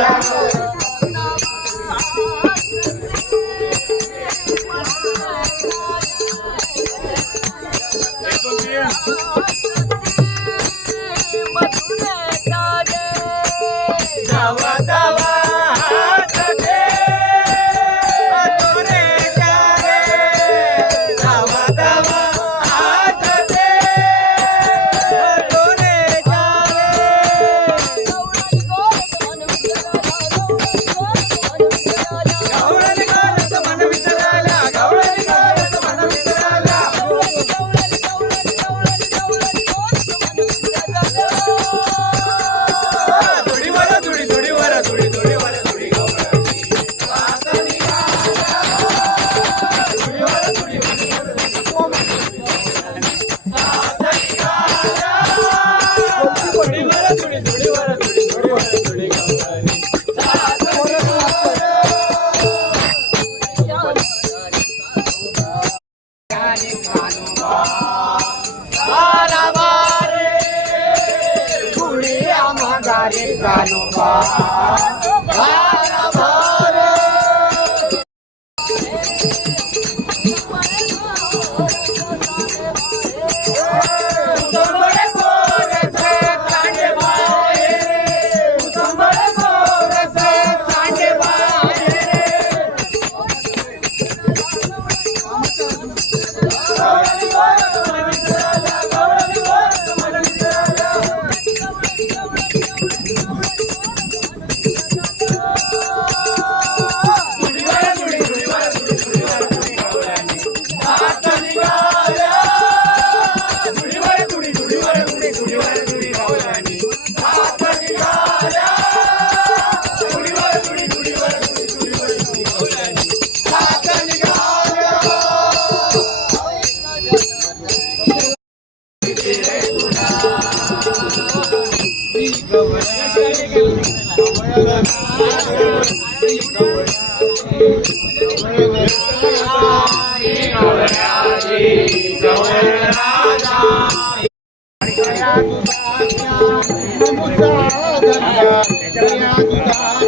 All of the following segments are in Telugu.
Obrigado. প্রাণ గీతా గీతా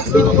Obrigado.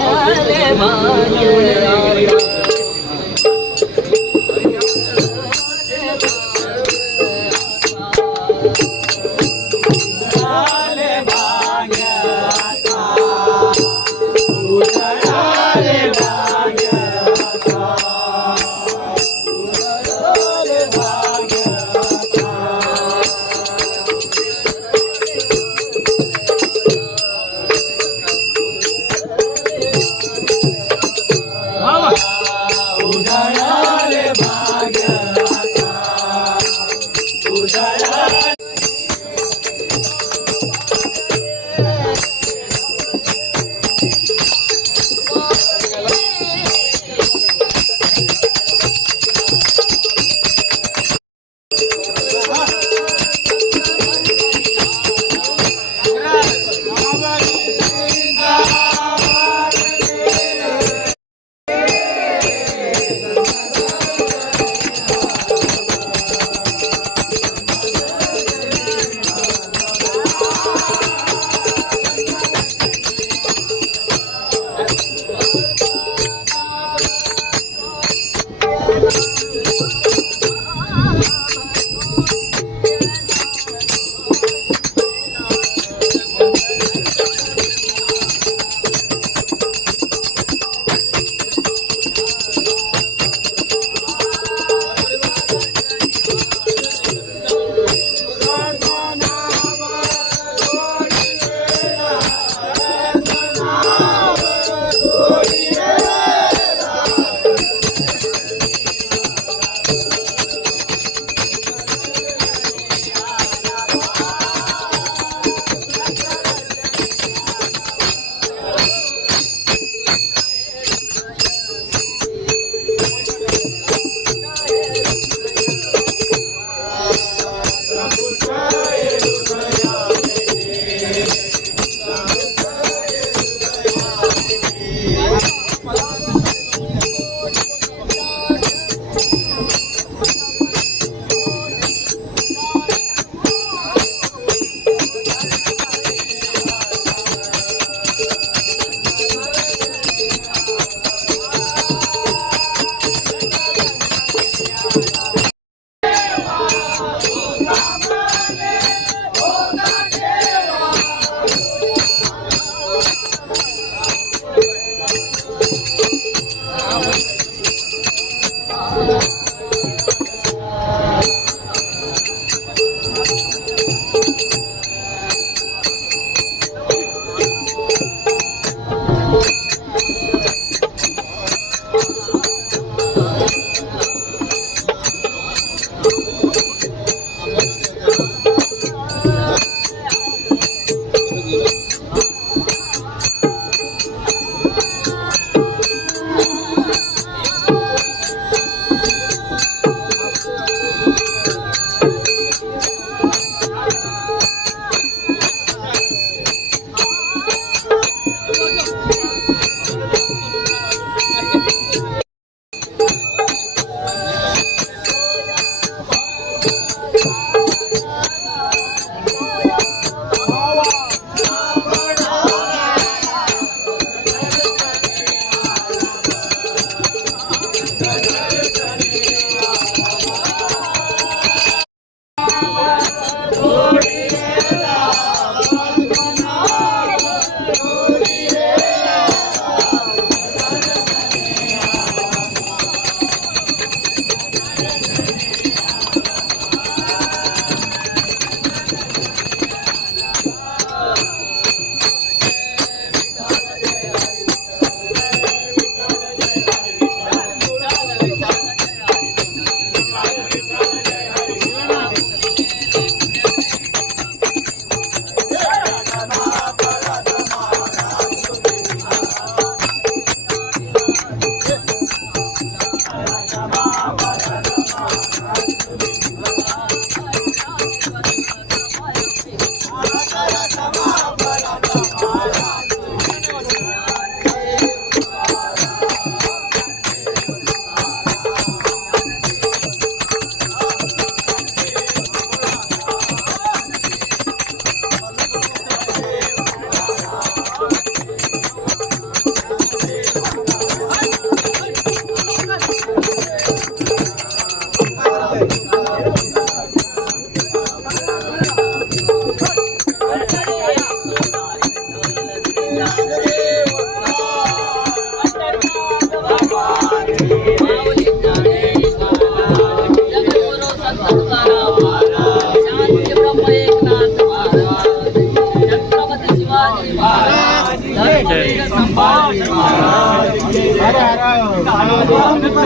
ભલે માય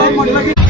ਸਾਹਿਬ ਮੰਡਲ